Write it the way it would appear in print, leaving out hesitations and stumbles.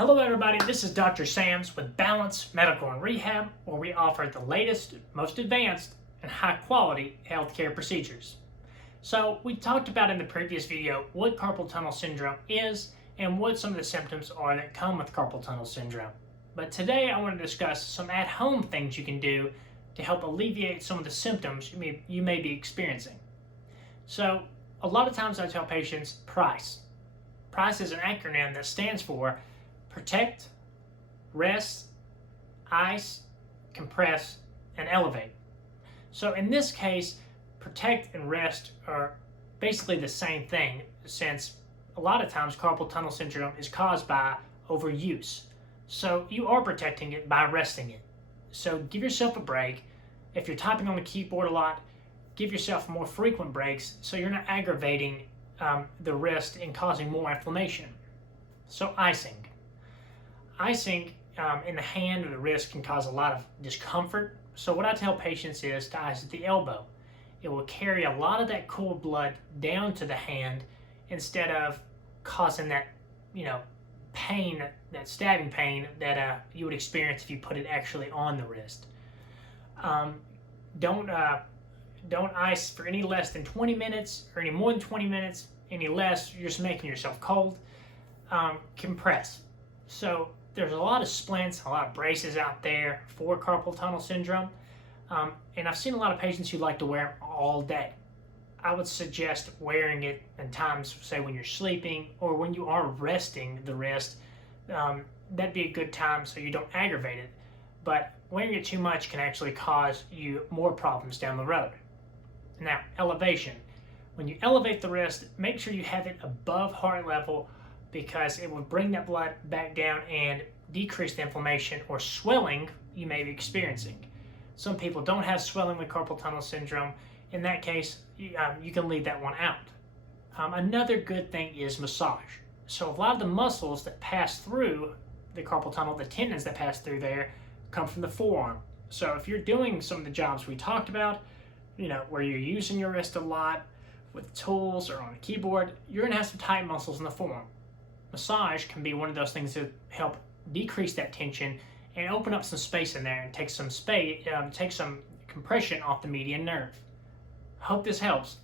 Hello everybody, this is Dr. Sams with Balance Medical and Rehab, where we offer the latest, most advanced, and high-quality healthcare procedures. So, we talked about in the previous video what carpal tunnel syndrome is and what some of the symptoms are that come with carpal tunnel syndrome. But today I want to discuss some at-home things you can do to help alleviate some of the symptoms you may be experiencing. So, a lot of times I tell patients PRICE. PRICE is an acronym that stands for Protect, Rest, Ice, Compress, and Elevate. So in this case, protect and rest are basically the same thing, since a lot of times carpal tunnel syndrome is caused by overuse. So you are protecting it by resting it. So give yourself a break. If you're typing on the keyboard a lot, give yourself more frequent breaks so you're not aggravating the wrist and causing more inflammation. So icing. Icing in the hand or the wrist can cause a lot of discomfort. So what I tell patients is to ice at the elbow. It will carry a lot of that cool blood down to the hand instead of causing that, pain, that stabbing pain that you would experience if you put it actually on the wrist. Don't ice for any less than 20 minutes or any more than 20 minutes. Any less, you're just making yourself cold. Compress. So there's a lot of splints, a lot of braces out there for carpal tunnel syndrome. And I've seen a lot of patients who like to wear them all day. I would suggest wearing it in times, say when you're sleeping or when you are resting the wrist. That'd be a good time so you don't aggravate it. But wearing it too much can actually cause you more problems down the road. Now, elevation. When you elevate the wrist, make sure you have it above heart level, because it will bring that blood back down and decrease the inflammation or swelling you may be experiencing. Some people don't have swelling with carpal tunnel syndrome. In that case, you can leave that one out. Another good thing is massage. So a lot of the muscles that pass through the carpal tunnel, the tendons that pass through there, come from the forearm. So if you're doing some of the jobs we talked about, where you're using your wrist a lot with tools or on a keyboard, you're going to have some tight muscles in the forearm. Massage can be one of those things to help decrease that tension and open up some space in there and take some compression off the median nerve. Hope this helps.